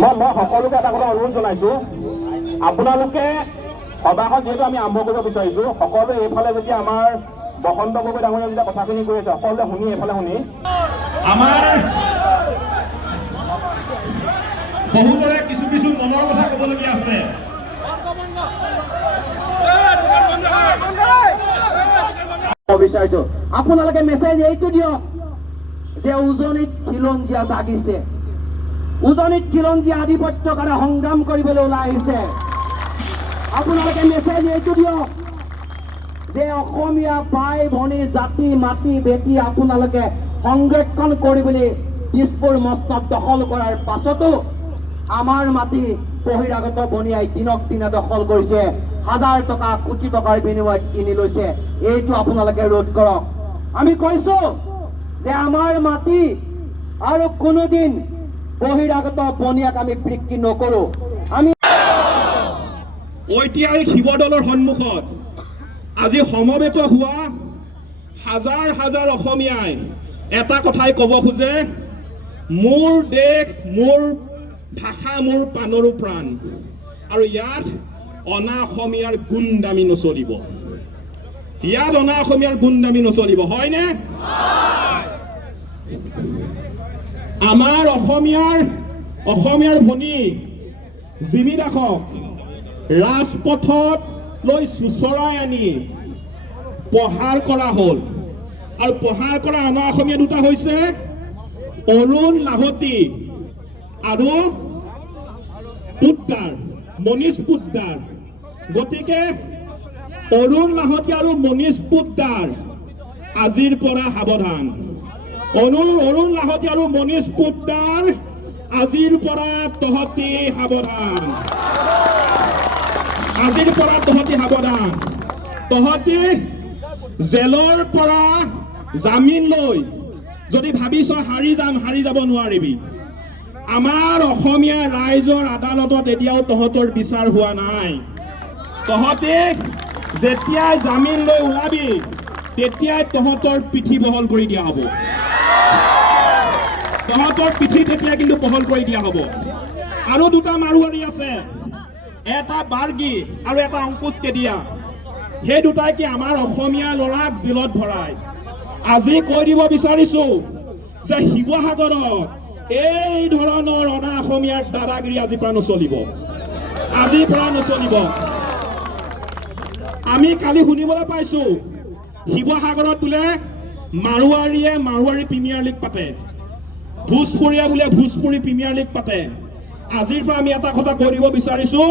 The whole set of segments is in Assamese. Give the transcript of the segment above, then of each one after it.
মই সকলোকে এটা কথা অনুৰোধ জনাইছোঁ, আপোনালোকে সভাখন যিহেতু আমি আৰম্ভ কৰিব বিচাৰিছোঁ, সকলোৱে এইফালে যেতিয়া আমাৰ বসন্ত গগৈ ডাঙৰীয়া যেতিয়া কথাখিনি কৈ আছে, সকলোৱে শুনি এইফালে শুনি আমাৰ বহুতৰে কিছু কিছু মনৰ কথা ক'বলগীয়া আছে। বিচাৰিছোঁ আপোনালোকে মেছেজ এইটো দিয়ক যে উজনিত খিলঞ্জীয়া জাগিছে, উজনিত খিলঞ্জীয়া আধিপত্যৰ কাৰণে সংগ্ৰাম কৰিবলৈ ওলাই আহিছে। আপোনালোকে মেছেজ এইটো দিয়ক যে অসমীয়া ভাই ভনী জাতি মাটি বেটি আপোনালোকে সংৰক্ষণ কৰিবলৈ দিছপুৰ মস্তক দখল কৰাৰ পাছতো আমাৰ মাটি বহিৰাগত বনিয়াই দিনক দিনে দখল কৰিছে, হাজাৰ টকা কোটি টকাৰ বিনিময়ত কিনি লৈছে। এইটো আপোনালোকে ৰোধ কৰক। আমি কৈছোঁ যে আমাৰ মাটি আৰু কোনোদিন বহিৰাগত বনিয়াক আমি বিক্ৰী নকৰোঁ। আমি ঐতিহাসিক শিৱদৌলৰ সন্মুখত আজি সমবেত হোৱা হাজাৰ হাজাৰ অসমীয়াই এটা কথাই ক'ব খোজে, মোৰ দেশ, মোৰ ভাষা, মোৰ প্ৰাণৰো প্ৰাণ, আৰু ইয়াত অনা অসমীয়াৰ গুণদামী নচলিব, ইয়াত অনা অসমীয়াৰ গুণদামী নচলিব, হয়নে? আমাৰ অসমীয়াৰ ভনী জিমি দাসক ৰাজপথত লৈ চোঁচৰাই আনি প্ৰহাৰ কৰা হ'ল, আৰু প্ৰহাৰ কৰা অনা অসমীয়া দুটা হৈছে অৰুণ লাহতি আৰু পোদ্দাৰ, মনীষ পোদ্দাৰ। গতিকে অৰুণ লাহতি আৰু মনীষ পোদ্দাৰ আজিৰ পৰা সাৱধান। অৰুণ লাহতি আৰু মনীষ পোদ্দাৰ আজিৰ পৰা তহঁতি সাৱধান, আজিৰ পৰা তহঁতি সাৱধান। তহঁতি জেলৰ পৰা জামিন লৈ যদি ভাবিছ হাৰি যাম, হাৰি যাব নোৱাৰিবি। আমাৰ অসমীয়া ৰাইজৰ আদালতত এতিয়াও তহঁতৰ বিচাৰ হোৱা নাই। তহঁতি যেতিয়াই জামিন লৈ ওলাবি তেতিয়াই তহঁতৰ পিঠি বহল কৰি দিয়া হ'ব, তহঁতৰ পিঠি তেতিয়া কিন্তু বহল কৰি দিয়া হ'ব। আৰু দুটা মাৰোৱাৰী আছে, এটা বাৰ্গী আৰু এটা অংকুশ কেদিয়া। সেই দুটাই কি আমাৰ অসমীয়া ল'ৰাক জেলত ভৰাই। আজি কৈ দিব বিচাৰিছোঁ যে শিৱসাগৰত এই ধৰণৰ অনা অসমীয়াৰ দাদাগিৰি আজিৰ পৰা নচলিব, আজিৰ পৰা নচলিব। আমি কালি শুনিবলৈ পাইছোঁ শিৱসাগৰত বোলে মাৰোৱাৰী প্ৰিমিয়াৰ লীগ পাতে, ভোজপুৰীয়া বোলে ভোজপুৰী প্ৰিমিয়াৰ লীগ পাতে। আজিৰ পৰা আমি এটা কথা কৈ দিব বিচাৰিছোঁ,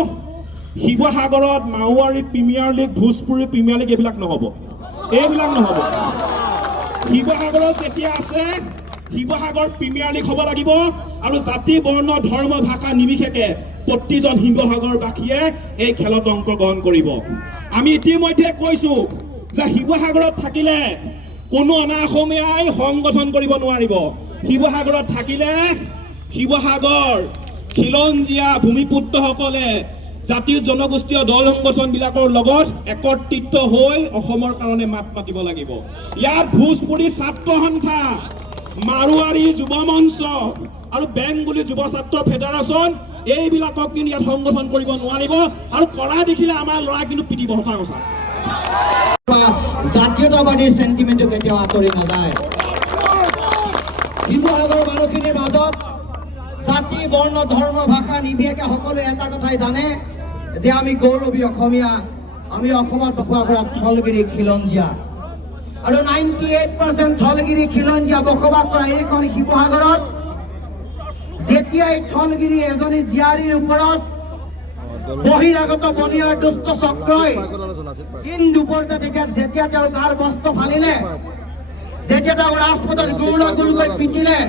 শিৱসাগৰত Marwari premier league, Bhojpuri premier league এইবিলাক নহ'ব, এইবিলাক নহ'ব। শিৱসাগৰত যেতিয়া আছে শিৱসাগৰ প্ৰিমিয়াৰ লীগ হ'ব লাগিব, আৰু জাতি বৰ্ণ ধৰ্ম ভাষা নিৰ্বিশেষে প্ৰতিজন শিৱসাগৰবাসীয়ে এই খেলত অংশগ্ৰহণ কৰিব। আমি ইতিমধ্যে কৈছোঁ যে শিৱসাগৰত থাকিলে কোনো অনা অসমীয়াই সংগঠন কৰিব নোৱাৰিব। শিৱসাগৰত থাকিলে শিৱসাগৰ খিলঞ্জীয়া ভূমিপুত্ৰসকলে জাতীয় জনগোষ্ঠীয় দল সংগঠনবিলাকৰ লগত একত্ৰিত হৈ অসমৰ কাৰণে মাত মাতিব লাগিব। ইয়াত ভোজপুৰী ছাত্ৰ সন্থা, মাৰোৱাৰী যুৱ মঞ্চ আৰু বেংগলী যুৱ ছাত্ৰ ফেডাৰেশ্যন এইবিলাকক কিন্তু ইয়াত সংগঠন কৰিব নোৱাৰিব, আৰু কৰা দেখিলে আমাৰ ল'ৰা কিন্তু পিটিব, সঁচা কথা। জাতীয়তাবাদী চেণ্টিমেণ্টটো কেতিয়াও আঁতৰি নাযায়। শিৱসাগৰ মানুহখিনিৰ মাজত জাতি বৰ্ণ ধৰ্ম ভাষা নিৰ্বিশেষে সকলোৱে এটা কথাই জানে যে আমি গৌৰৱী অসমীয়া, আমি অসমত বসবাস কৰা থলগিৰি খিলঞ্জীয়া, আৰু 98% থলগিৰি খিলঞ্জীয়া বসবাস কৰা এইখন শিৱসাগৰত যেতিয়াই থলগিৰি এজনী জীয়াৰীৰ ওপৰত বহিৰাগত বনিয়াৰ দুষ্ট চক্ৰই দিন দুপৰতে যেতিয়া তেওঁৰ গাৰ বস্ত্ৰ ফালিলে, যেতিয়া তেওঁ ৰাজপথত গুৰুলা গুৰুকৈ পিটিলে,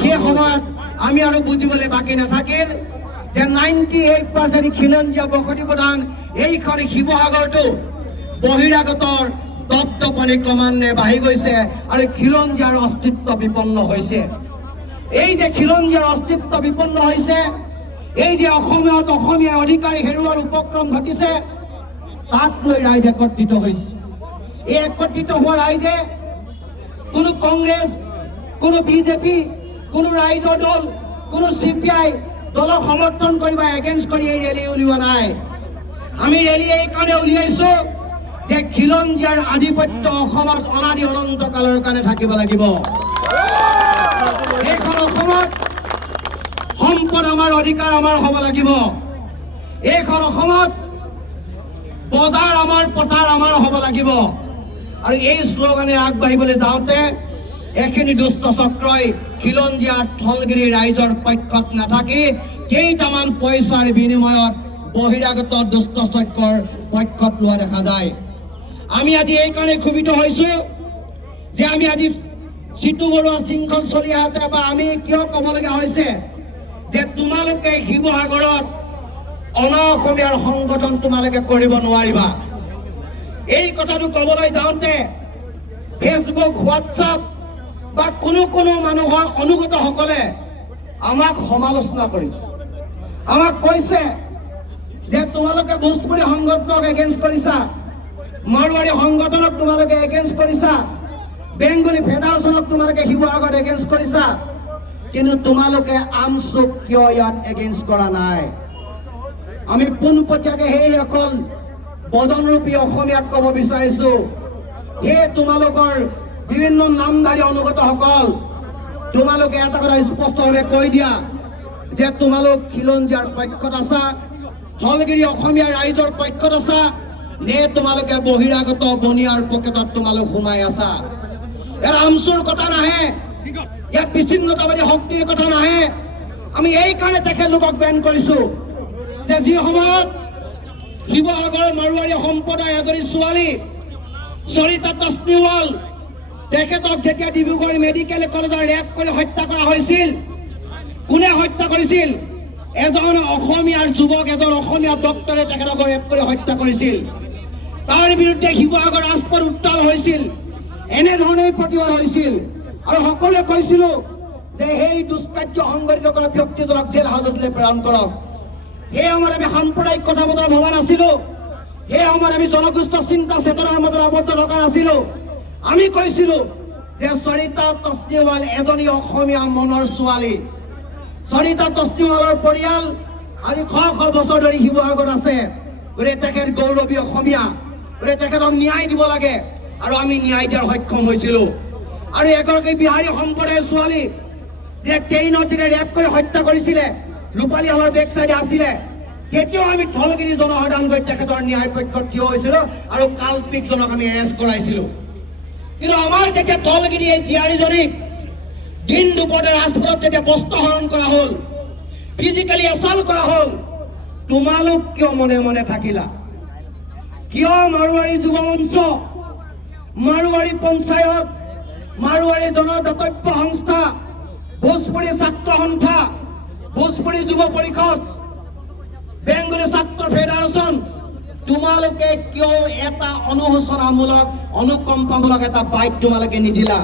সেই সময়ত আমি আৰু বুজিবলৈ বাকী নাথাকিল যে 98% খিলঞ্জীয়া বসতি প্ৰধান এইখন শিৱসাগৰটো বহিৰাগতৰ দপদপনি ক্ৰমান্বয়ে বাঢ়ি গৈছে, আৰু খিলঞ্জীয়াৰ অস্তিত্ব বিপন্ন হৈছে। এই যে খিলঞ্জীয়াৰ অস্তিত্ব বিপন্ন হৈছে, এই যে অসমীয়া অধিকাৰী হেৰুৱাৰ উপক্ৰম ঘটিছে, তাক লৈ ৰাইজ একত্ৰিত হৈছে। এই একত্ৰিত হোৱা ৰাইজে কোনো কংগ্ৰেছ, কোনো বিজেপি, কোনো ৰাইজৰ দল, কোনো CPI দলক সমৰ্থন কৰিব এগেইনষ্ট কৰি এই ৰেলী উলিওৱা নাই। আমি ৰেলী এইকাৰণে উলিয়াইছোঁ যে খিলঞ্জীয়াৰ আধিপত্য অসমত অনাদি অনন্তকালৰ কাৰণে থাকিব লাগিব। এইখন অসমত সম্পদ আমাৰ অধিকাৰ আমাৰ হ'ব লাগিব। এইখন অসমত বজাৰ আমাৰ পথাৰ আমাৰ হ'ব লাগিব। আৰু এই শ্লোগানে আগবাঢ়িবলৈ যাওঁতে এখিনি দুষ্ট চক্ৰই খিলঞ্জীয়া ঠলগিৰি ৰাইজৰ পক্ষত নাথাকি কেইটামান পইচাৰ বিনিময়ত বহিৰাগত দুষ্ট চক্ৰৰ পক্ষত লোৱা দেখা যায়। আমি আজি এইকাৰণে ক্ষোভিত হৈছোঁ যে আমি আজি চিটু বৰুৱা শৃংখল চলি আহোঁতে বা আমি কিয় ক'বলগীয়া হৈছে যে তোমালোকে শিৱসাগৰত অসমীয়াৰ সংগঠন তোমালোকে কৰিব নোৱাৰিবা। এই কথাটো ক'বলৈ যাওঁতে ফেচবুক হোৱাটছআপ বা কোনো মানুহৰ অনুগতসকলে আমাক সমালোচনা কৰিছে। আমাক কৈছে যে তোমালোকে ভোজপুৰী সংগঠনক এগেইনষ্ট কৰিছা, মাৰোৱাৰী সংগঠনক তোমালোকে এগেইনষ্ট কৰিছা, বেংগলী ফেডাৰেশ্যনক তোমালোকে শিৱসাগৰত এগেইনষ্ট কৰিছা, কিন্তু তোমালোকে আমচুক কিয় ইয়াত এগেইনষ্ট কৰা নাই? আমি পোনপটীয়াকৈ সেইসকল বদনৰূপী অসমীয়াক ক'ব বিচাৰিছোঁ, সেই তোমালোকৰ বিভিন্ন নামধাৰী অনুগতসকল, তোমালোকে এটা কথা স্পষ্টভাৱে কৈ দিয়া যে তোমালোক খিলঞ্জীয়াৰ পক্ষত আছা, ঠলগিৰি অসমীয়া ৰাইজৰ পক্ষত আছা, নে তোমালোকে বহিৰাগত বনিয়াৰ পকেটত তোমালোক সোমাই আছা? ইয়াত আমচুৰ কথা নাহে, ইয়াত বিচ্ছিন্নতাবাদী শক্তিৰ কথা নাহে। আমি এইকাৰণে তেখেতলোকক বেন কৰিছোঁ যে যি সময়ত শিৱসাগৰৰ মাৰোৱাৰী সম্প্ৰদায়ৰ এজনী ছোৱালী সৰিতা তছনিৱাল, তেখেতক যেতিয়া ডিব্ৰুগড় মেডিকেল কলেজত ৰেপ কৰি হত্যা কৰা হৈছিল, কোনে হত্যা কৰিছিল? এজন অসমীয়াৰ যুৱক, এজন অসমীয়া ডক্টৰে তেখেতক ৰেপ কৰি হত্যা কৰিছিল। তাৰ বিৰুদ্ধে শিৱসাগৰ ৰাজপথ উত্তাল হৈছিল, এনেধৰণেই প্ৰতিবাদ হৈছিল। আৰু সকলোৱে কৈছিলোঁ যে সেই দুষ্কাৰ্য সংঘটিত কৰা ব্যক্তিজনক জেল হাজতলৈ প্ৰেৰণ কৰক। সেই সময়ত আমি সাম্প্ৰদায়িক কথা বতৰা ভবা নাছিলোঁ, সেই সময়ত আমি জনগোষ্ঠী চিন্তা চেতনাৰ মাজত আবদ্ধ থকা নাছিলোঁ। আমি কৈছিলোঁ যে সৰিতা তছনিৱাল এজনী অসমীয়া মনৰ ছোৱালী। সৰিতা তছনিৱালৰ পৰিয়াল আজি শ বছৰ ধৰি শিৱসাগৰত আছে। গতিকে তেখেত গৌৰৱী অসমীয়া, গতিকে তেখেতক ন্যায় দিব লাগে, আৰু আমি ন্যায় দিয়াৰ সক্ষম হৈছিলোঁ। আৰু এগৰাকী বিহাৰী সম্প্ৰদায়ৰ ছোৱালী যে ট্ৰেইনত যেতিয়া ৰেপ কৰি হত্যা কৰিছিলে, ৰূপালী হলৰ বেক চাইডে আছিলে, তেতিয়াও আমি ঠলগিৰি জনসাধাৰণ গৈ তেখেতৰ ন্যায় পক্ষত থিয় হৈছিলোঁ আৰু কাল্পিকজনক আমি এৰেষ্ট কৰাইছিলোঁ। কিন্তু আমাৰ যেতিয়া ঠলগিৰি এই জীয়াৰীজনীক দিন দুপৰতে ৰাজপথত যেতিয়া বস্ত্ৰহৰণ কৰা হ'ল, ফিজিকেলি এছাল্ট কৰা হ'ল, তোমালোক কিয় মনে মনে থাকিলা? কিয় মাৰোৱাৰী যুৱ মঞ্চ, মাৰোৱাৰী পঞ্চায়ত, মাৰোৱাৰী জনদাতব্য সংস্থা, ভোজপুৰী ছাত্ৰ সন্থা, ভোজপুৰী যুৱ পৰিষদ, বেংগলী ছাত্ৰ ফেডাৰেশ্যন, তোমালোকে কিয় এটা অনুশোচনামূলক অনুকম্পামূলক এটা বাইট তোমালোকে নিদিলা?